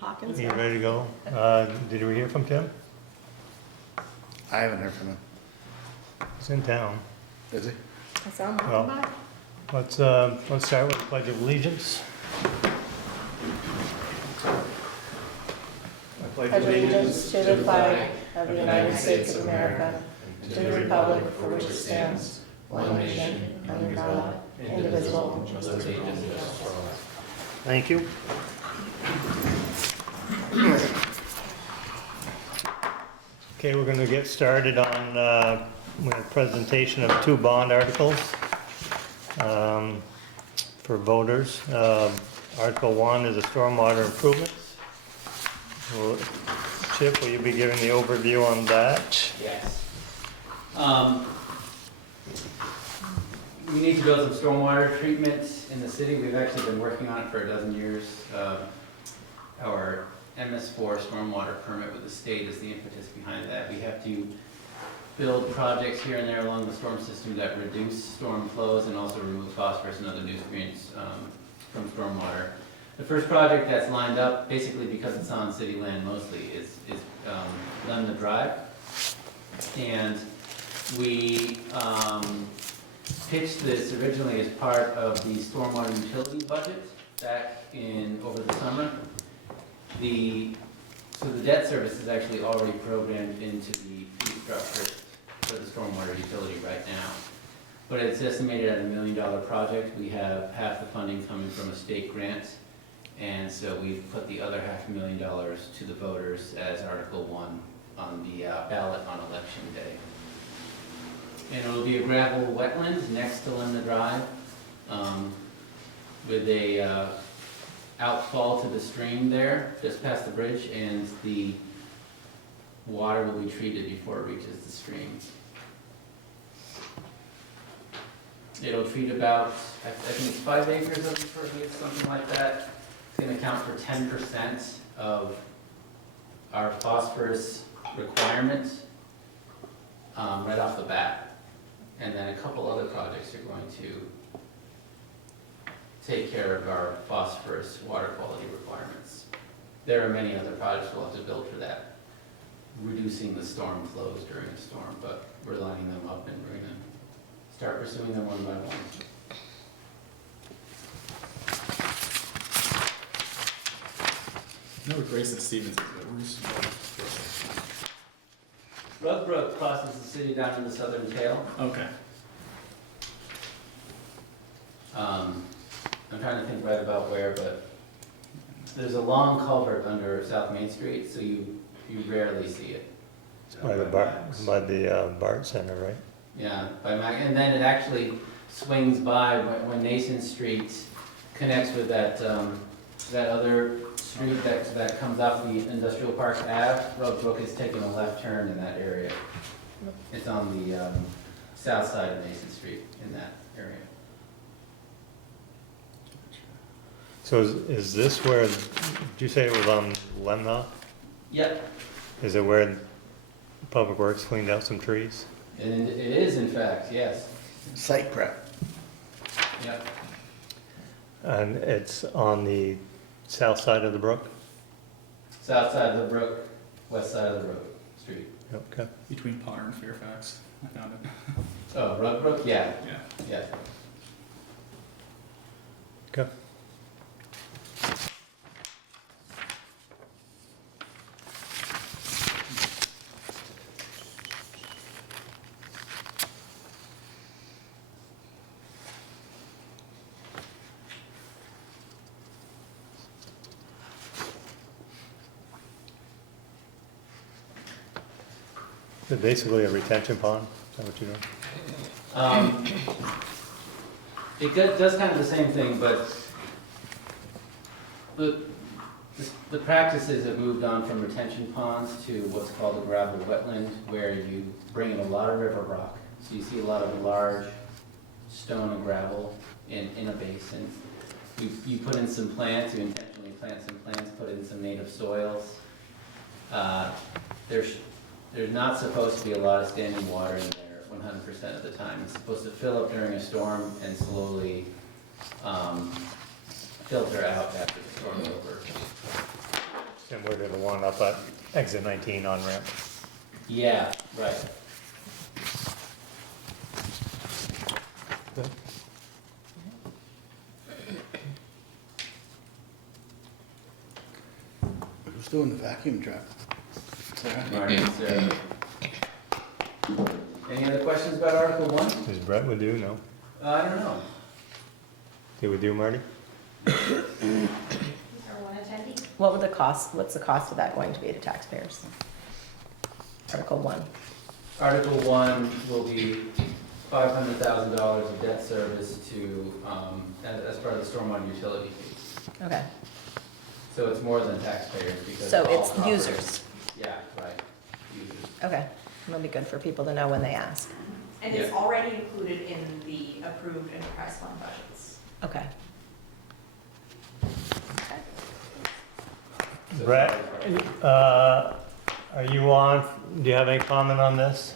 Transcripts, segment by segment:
Hawkins. You ready to go? Did we hear from Tim? I haven't heard from him. He's in town. Is he? I saw him walking Well, by. let's start with the Pledge of Allegiance. I Pledge allegiance to the flag of the United States of America, to the republic for which it stands, one nation, under God, indivisible, with liberty and justice for all. Thank you. Okay, we're going to get started on with a presentation of two bond articles for voters. Article 1 is a stormwater improvements. Chip, will you be giving the overview on that? Yes. We need to build some stormwater treatment in the city. We've actually been working on it for a dozen years. Our MS4 stormwater permit with the state is the impetus behind that. We have to build projects here and there along the storm system that reduce storm flows and also remove phosphorus and other nutrients from stormwater. The first project that's lined up, basically because it's on city land mostly, is Lemna Drive. And we pitched this originally as part of the stormwater utility budget back over the summer. So the debt service is actually already programmed into the fee structure for the stormwater utility right now. But it's estimated at $1 million project. We have half the funding coming from a state grant. And so we've put the other $500,000 to the voters as Article 1 on the ballot on election day. And it'll be a gravel wetland next to Lemna Drive with a outfall to the stream there, just past the bridge, and the water will be treated before it reaches the stream. It'll treat about, I think it's 5 acres of impervious, something like that. It's going to account for 10% of our phosphorus requirement right off the bat. And then a couple other projects are going to take care of our phosphorus water quality requirements. There are many other projects we'll have to build for that, reducing the storm flows during a storm, but we're lining them up and we're going to start pursuing them one by one. I know where Grayson Stevens is, but where's Brook crosses the city down to the southern tail. okay. I'm trying to think right about where, but there's a long culvert under South Main Street, so you rarely see it. By the BART Center, right? Yeah, and then it actually swings by when Nason Street connects with that other street that comes off the Industrial Park Ave. Brook is taking a left turn in that area. It's on the south side of Nason Street in that area. So is this where, did you say it was on Lemna? Yep, Is it where Public Works cleaned out some trees? and it is in fact, yes. Site prep. Yep. And it's on the south side of the brook? South side of the brook, west side of the road, street. Okay. Between Potter and Fairfax, I found it. Oh, Brook, yeah, Yeah. yeah. Okay. It's basically a retention pond, is that what you're doing? It does kind of the same thing, but the practices have moved on from retention ponds to what's called a gravel wetland, where you bring in a lot of river rock. So you see a lot of large stone and gravel in a basin. You put in some plants, you intentionally plant some plants, put in some native soils. There's not supposed to be a lot of standing water in there 100% of the time. It's supposed to fill up during a storm and slowly filter out after the storm's over. similar to the one up at exit 19 on ramp. Yeah, right. Good. Who's doing the vacuum truck? Sarah? Marty, Sarah. Any other questions about Article 1? Is Brett with you? No? I don't know. They with you, Marty? What would the cost, what's the cost of that going to be to taxpayers? Article 1. Article 1 will be $500,000 of debt service to, as part of the stormwater utility fee. Okay, So it's more than taxpayers because. so all it's property- users. Yeah, right, users. Okay, it'll be good for people to know when they ask. And it's already included in the approved enterprise fund budgets. Okay. So- Brett, are you on? Do you have any comment on this?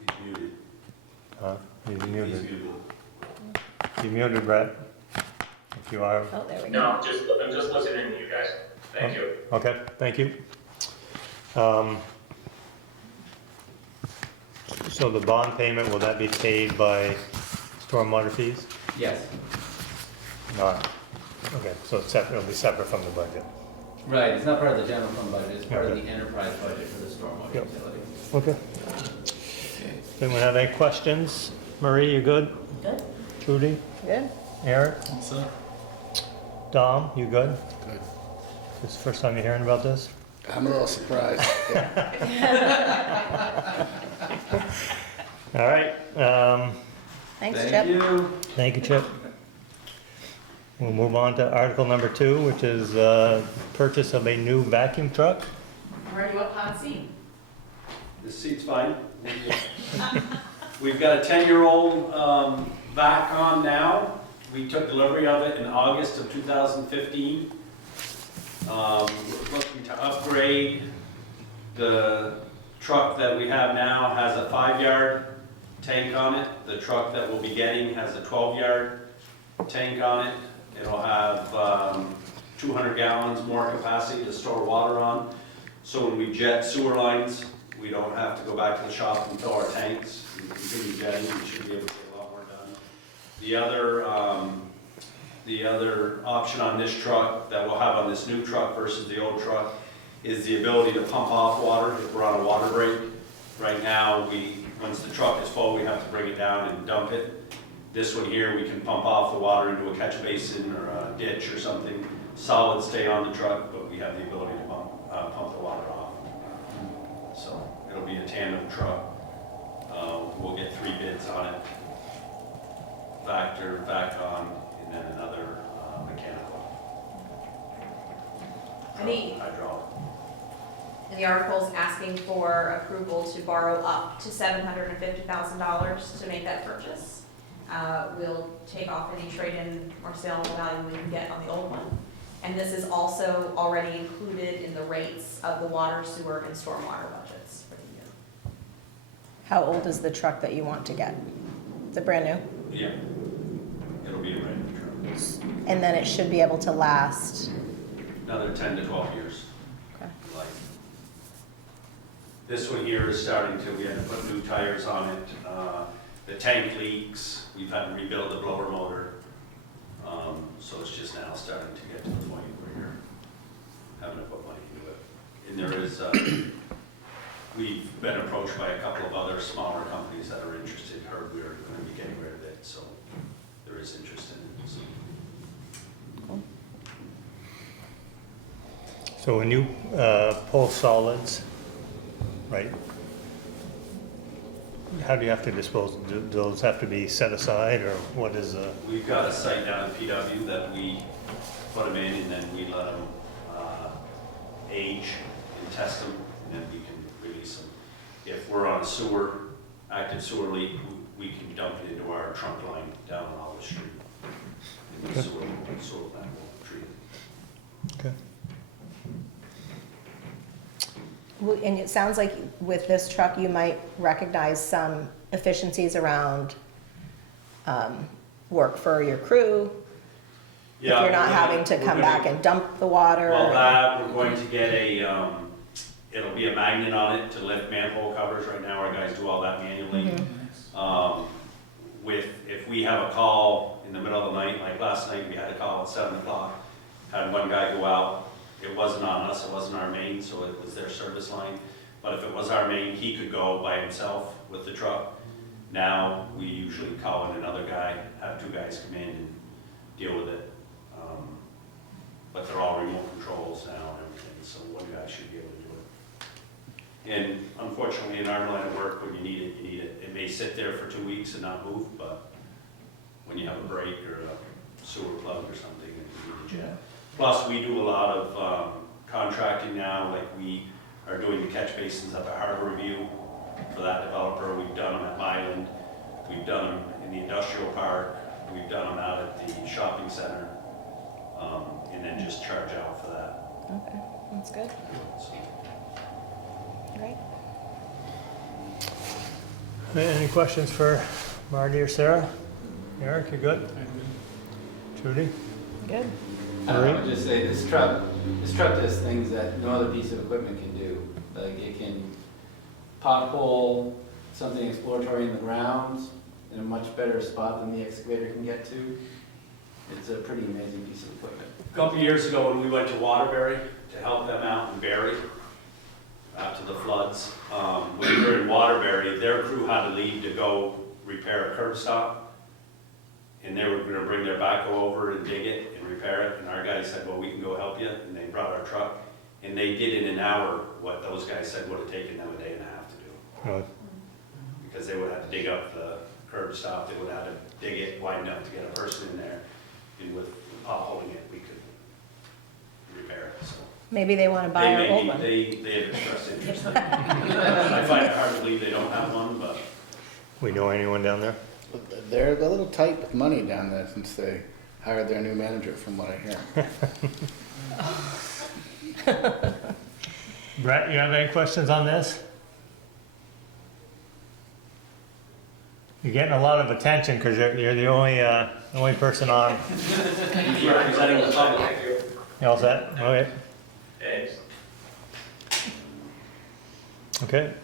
He's muted. Huh? He's He's muted. muted. You muted, Brett? If you are. Oh, there we go. No, I'm just listening to you guys. Thank you. Okay, thank you. So the bond payment, will that be paid by stormwater fees? Yes, Not, okay, so it's separate, it'll be separate from the budget. right, it's not part of the general fund budget, it's part of Okay. the enterprise budget for the stormwater Yep. utility. Okay. Anyone have any questions? Marie, you good? Good. Trudy? Good. Eric? So, Dom, you good? Good. This is the first time you're hearing about this? I'm a little surprised. All right, Thanks, Thank Chip. you. thank you, Chip. We'll move on to Article number 2, which is purchase of a new vacuum truck. Ready up on seat? The seat's fine. We've got a 10-year-old vac on now. We took delivery of it in August of 2015. We're looking to upgrade. The truck that we have now has a 5-yard tank on it. The truck that we'll be getting has a 12-yard tank on it. It'll have 200 gallons more capacity to store water on. So when we jet sewer lines, we don't have to go back to the shop and fill our tanks. We continue jetting, we should be able to get a lot more done. The other option on this truck that we'll have on this new truck versus the old truck is the ability to pump off water if we're on a water break. Right now, once the truck is full, we have to bring it down and dump it. This one here, we can pump off the water into a catch basin or a ditch or something. Solid stay on the truck, but we have the ability to pump the water off. So it'll be a tandem truck. We'll get 3 bids on it. Vector, VACON, and then another mechanical. Hydraulic. And the article's asking for approval to borrow up to $750,000 to make that purchase. We'll take off any trade-in or sale value we can get on the old one. And this is also already included in the rates of the water, sewer, and stormwater budgets for the year. How old is the truck that you want to get? Is it brand new? Yeah. It'll be a brand new truck. And then it should be able to last. Another 10 to 12 years. Okay. Life. This one here is starting to, we had to put new tires on it. The tank leaks, we've had to rebuild the blower motor. So it's just now starting to get to the point where you're having to put money into it. And there is, we've been approached by a couple of other smaller companies that are interested, heard we're going to be getting rid of it, so there is interest in it. So when you pull solids, right? How do you have to dispose? Do those have to be set aside, or what is the? We've got a site down at PW that we put them in and then we let them age and test them, and then we can release them. If we're on a active sewer leak, we can dump it into our trunk line down on Olive Street. And the sewer line will treat it. Okay. Well, and it sounds like with this truck, you might recognize some efficiencies around work for your crew? If Yeah, you're not having to we're come gonna- back and dump the water? Well, that, we're going to get it'll be a magnet on it to lift manhole covers. Right now, our guys do all that manually. Mhm. If we have a call in the middle of the night, like last night, we had a call at 7 o'clock, had one guy go out, it wasn't on us, it wasn't our main, so it was their service line. But if it was our main, he could go by himself with the truck. Now, we usually call in another guy, have two guys come in and deal with it. But they're all remote controls now and everything, so one guy should be able to do it. And unfortunately, in our line of work, when you need it, you need it. It may sit there for 2 weeks and not move, but when you have a break or a sewer plug or something, and you need a jet. Plus, we do a lot of contracting now, like we are doing the catch basins at the Harbor Review for that developer. We've done them at Myland, we've done them in the industrial park, we've done them out at the shopping center, and then just charge out for that. Okay, that's good. So, Great. Any questions for Marty or Sarah? Eric, you good? Trudy? Good. Marie? I would just say this truck does things that no other piece of equipment can do. Like it can pothole something exploratory in the ground in a much better spot than the excavator can get to. It's a pretty amazing piece of equipment. a couple of years ago, when we went to Waterbury to help them out in Barry, after the floods, when we were in Waterbury, their crew had to leave to go repair a curb stop. And they were gonna bring their backhoe over and dig it and repair it, and our guys said, well, we can go help you, and they brought our truck. And they did in an hour what those guys said would have taken them a day and a half to do. Really? Because they would have to dig up the curb stop, they would have to dig it wide enough to get a person in there. And with potholing it, we could repair it, so. Maybe they want to buy our old one. They have expressed interest. I find it hard to believe they don't have one, but We know anyone down there? They're a little tight with money down there since they hired their new manager, from what I hear. Brett, you have any questions on this? You're getting a lot of attention because you're the only person on. he's representing the public. You all set? Okay. Thanks. Okay.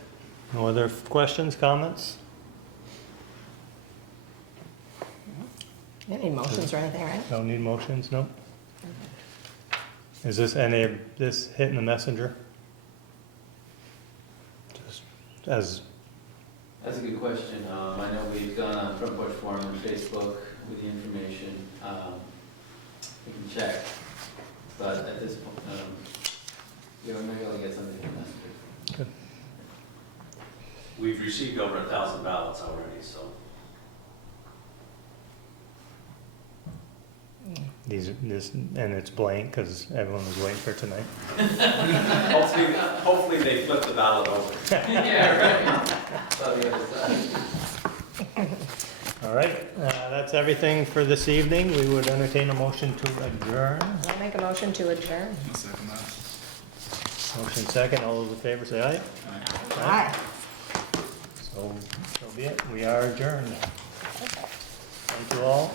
No other questions, comments? You don't need motions or anything, right? Don't need motions, no? Is this any of this hitting the messenger? Just as, That's a good question. I know we've gone on Front Porch Forum and Facebook with the information. We can check, but at this point, maybe I'll get something from that. We've received over 1,000 ballots already, so. and it's blank because everyone was waiting for tonight. Hopefully they flip the ballot over. Yeah, right. On the other side. All right, that's everything for this evening. We would entertain a motion to adjourn. I'll make a motion to adjourn. I'll second that. Motion second, all those in favor say aye. Aye. So be it, we are adjourned. Thank you all.